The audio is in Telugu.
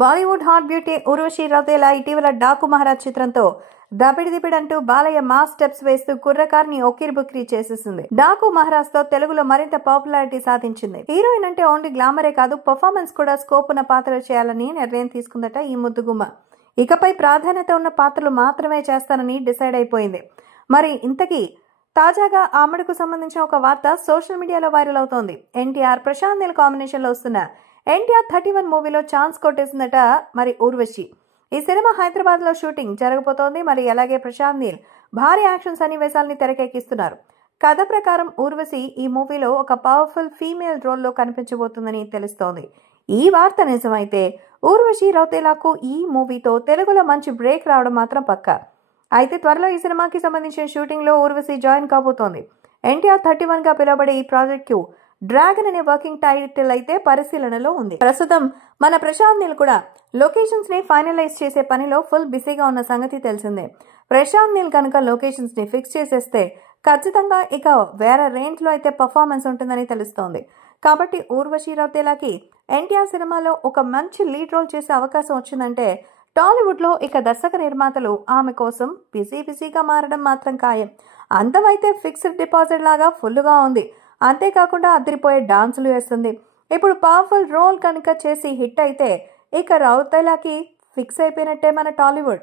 బాలీవుడ్ హాట్ బ్యూటీ ఉర్వశి రౌతేలా ఇటీవల డాకు మహారాజ్ చిత్రంతో దబిడిదిబిడంటూ బాలయ్య మాస్ స్టెప్స్ వేస్తూ కుర్రకార్ని ఒక్కిరిబుక్కిరి చేసేసింది. డాకు మహారాజ్ తో తెలుగులో మరింత పాపులారిటీ సాధించింది. హీరోయిన్ అంటే ఓన్లీ గ్లామరే కాదు, పర్ఫార్మెన్స్ కూడా స్కోప్ ఉన్న పాత్రలు చేయాలని నిర్ణయం తీసుకుందట ఈ ముద్దుగుమ్మ. ఇకపై ప్రాధాన్యత ఉన్న పాత్రలు మాత్రమే చేస్తానని డిసైడ్ అయిపోయింది. మరి ఇంతకీ తాజాగా ఆమెడకు సంబంధించిన ఒక వార్త సోషల్ మీడియాలో వైరల్ అవుతోంది. ఎన్టీఆర్ ప్రశాంత్ నీల్ కాంబినేషన్ లో వస్తున్న ఎన్టీఆర్ 31 మూవీలో ఛాన్స్ కొట్టేసిందట మరి ఉర్వశి. ఈ సినిమా హైదరాబాద్ లో షూటింగ్ జరగబోతోంది. మరి అలాగే ప్రశాంత్ నీల్ భారీ యాక్షన్ సన్నివేశాలని తెరకెక్కిస్తున్నారు. కథ ప్రకారం ఉర్వశి ఈ మూవీలో ఒక పవర్ఫుల్ ఫీమేల్ రోల్లో కనిపించబోతుందని తెలుస్తోంది. ఈ వార్త నిజమైతే ఉర్వశి రౌతేలాకు ఈ మూవీతో తెలుగులో మంచి బ్రేక్ రావడం మాత్రం పక్కా. అయితే త్వరలో ఈ సినిమాకి సంబంధించిన షూటింగ్ లో ఉర్వశి జాయిన్ కాబోతోంది. ఎన్టీఆర్ 31 గా పిలువబడే ఈ ప్రాజెక్ట్ కు డ్రాగన్ అనే వర్కింగ్ టైటిల్ అయితే పరిశీలనలో ఉంది. ప్రస్తుతం మన ప్రశాంత్ నీల్ కూడా లొకేషన్స్ ని ఫైనలైజ్ చేసే పనిలో ఫుల్ బిజీగా ఉన్న సంగతి తెలిసిందే. ప్రశాంత్ నీల్ కనుక లొకేషన్స్ ని ఫిక్స్ చేసేస్తే ఖచ్చితంగా ఇక వేరే రేంజ్ లో అయితే పర్ఫార్మెన్స్ ఉంటుందని తెలుస్తోంది. కాబట్టి ఉర్వశి రౌతేలాకి ఎన్టీఆర్ సినిమాలో ఒక మంచి లీడ్ రోల్ చేసే అవకాశం వచ్చిందంటే టాలీవుడ్ లో ఇక దర్శక నిర్మాతలు ఆమె కోసం బిజీగా మారడం మాత్రం ఖాయం. అంతమైతే ఫిక్స్డ్ డిపాజిట్ లాగా ఫుల్గా ఉంది. అంతేకాకుండా అదిరిపోయే డాన్సులు వేస్తుంది. ఇప్పుడు పవర్ఫుల్ రోల్ కనుక చేసి హిట్ అయితే ఇక రౌతేలాకి ఫిక్స్ అయిపోయినట్టే మన టాలీవుడ్.